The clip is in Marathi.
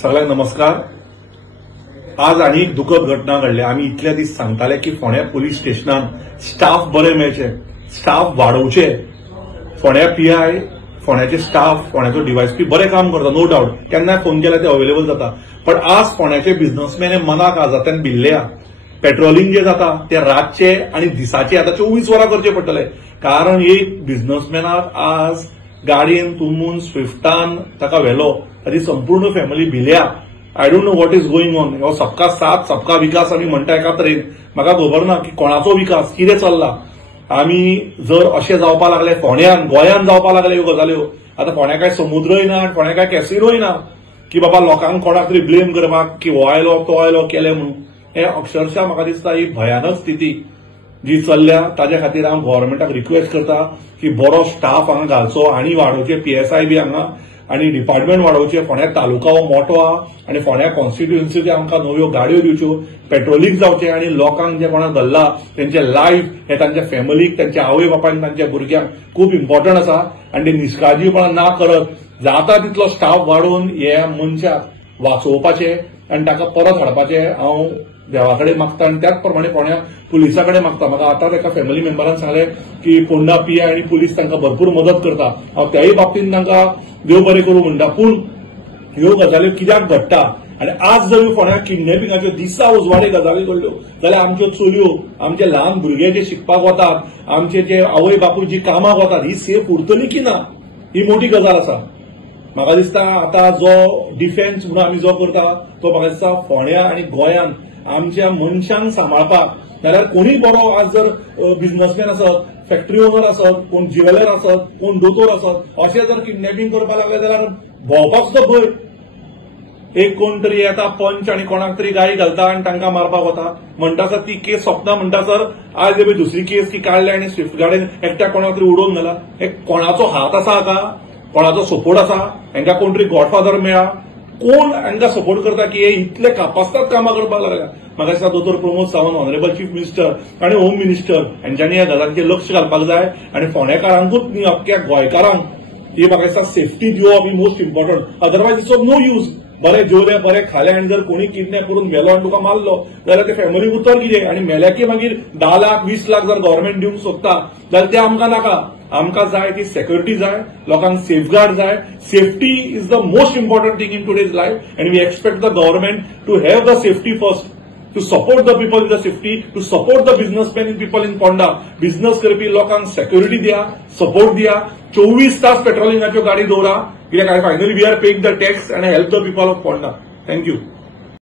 सगळ्यांक नमस्कार। आज आनी एक दुखद घटना घडली। आम्ही इतले दीस सांगताले की फोंड्या पुलीस स्टेशनात स्टाफ बरे मेळचे, स्टाफ वाडोवचे। फोंड्या पीआय, फोंड्याचे स्टाफ, फोंड्याचो डीवायएसपी बरे काम करता, नो डाउट। केन्नाय फोन केल्यार ते अवेलेबल जाता। पण आज फोंड्याचे बिझनेसमॅन हे मनाक आजात्यान भिल्ल्या। पेट्रोलिंग जे जाता ते रातचे आणि दिसाचे आता 24 वरां करचे पडटले। कारण एक बिझनेसमॅनाक आज गाडयेन तुंबून स्विफ्टान ताका व्हेलो, ताची संपूर्ण फॅमिली भिल्या। I don't know what is going on. हो सबका साथ सबका विकास आमी म्हणटा एका तरेन, म्हाका खबर ना की कोणाचो विकास कितें चल्ला। आमी जर अशें जावपाक लागले फोंड्यान, गोंयान जावपाक लागले ह्यो गजाल्यो, आता फोंड्या काय समुद्रय ना, फोंड्या काय कॅसिनोय ना की बाबा लोकांक कोणाक तरी ब्लेम करपाक की हो आयलो तो आयलो केले म्हणून। हे अक्षरशः म्हाका दिसता ही भयानक स्थिती जी चल्ल्या। ताज्या खातीर हांव गव्हर्नमेंटाक रिक्वेस्ट करता की बरो स्टाफ हांगा घालचो आनी वाडोवचे, पीएसआय बी हांगा आनी डिपार्टमेंट वाडोवचे। फोंड्या तालुका हो मोठो हा आनी फोंड्या कॉन्स्टिट्युएन्सीचे आमकां नव्यो गाडयो दिवच्यो, पेट्रोलिंग जावचे आनी लोकांक जे कोणाक धरला तेंचे लायफ हे तांच्या फॅमिलीक, तांच्या आवय बापायक, तांच्या भुरग्यांक खूब इम्पॉर्टंट आसा। आनी ते निश्काळजीपणां ना करत जाता तितलो स्टाफ वाडोवन ह्या मनशाक वाचोवपाचे आनी ताका परत हाडपाचे हांव देवाकडे मागता। आणि त्याच प्रमाणे फोंड्या पुलिसाकडे मागता। म्हाका आतांच एका फॅमिली मेंबरान सांगले की फोंडा पीआय आनी पुलीस तांकां भरपूर मदत करता। हांव त्याय बाबतींत तांकां देव बरें करूं म्हणटा। पूण ह्यो गजाल्यो कित्याक घडटा आनी आज जर फोंड्या किडनॅपिंगाच्यो दिसा उजवाडे गजाली घडल्यो जाल्यार आमच्यो चलयो, आमचे ल्हान भुरगे जे शिकपाक वतात, आमचे जे आवय बापूय जी कामाक वतात, ही सेफ उरतली की ना, ही मोठी गजाल आसा। म्हाका दिसता आता जो डिफेन्स म्हणून आमी जो करता तो म्हाका दिसता फोंड्या आनी गोंयान आमच्या मनशांक सांबाळपाक, नाल्यार कोणीय बरो आज जर बिझनेसमॅन आसत, फॅक्टरी ओनर आसत, कोण ज्युवेलर आसत, कोण दोतोर आसत, अशें जर किडनॅपिंग करपाक लागले जाल्यार भोंवपाक सुद्दां भंय। एक कोण तरी येता पंच आनी कोणाक तरी गाळी घालता आनी तांकां मारपाक वता। म्हणटा सर ती केस सोंपना, म्हणटा सर आज एबय दुसरी केस की काडल्या आनी स्विफ्ट गाडयेन एकट्याक कोणाक तरी उडोवन घाला। हे कोणाचो हात आसा हाका, कोणाचो सपोर्ट आसा? हांकां कोण तरी गॉडफादर मेळ्ळा, कोण हांकां सपोर्ट करता की हे इतले कापासतात कामां करपाक लागल्या? म्हाका दिसता दोतोर Pramod Sawant, honourable chief minister आनी होम मिनिस्टर हांच्यांनी ह्या गजालीचेर लक्ष घालपाक जाय आनी फोंडेकारांकूच न्ही अख्ख्या गोंयकारांक ही म्हाका दिसता सेफ्टी दिवप ही most important. Otherwise it's of no use. बरें जेवले, बरें खाले आनी जर कोणी किडनॅप करून मेलो आनी तुका मारलो जाल्यार ते फॅमिली उतर कितें? आनी मेल्याकी मागीर 10 लाख 20 लाख जर गव्हर्नमेंट दिवंक सोदता जाल्यार ते आमकां नाका। आमकां जाय ती सेक्युरिटी जाय, लोकांक सेफगार्ड जाय। Safety is the most important thing in today's life and we expect the government to have the safety first, to support the people with the safety, to support the businessmen and people in Fonda. Business करपी लोकांक security दिया, support दिया, 24 तास पेट्रोलिंगाच्यो गाडी दवरा, कित्याक finally we are paying the tax and help the people of Fonda. Thank you.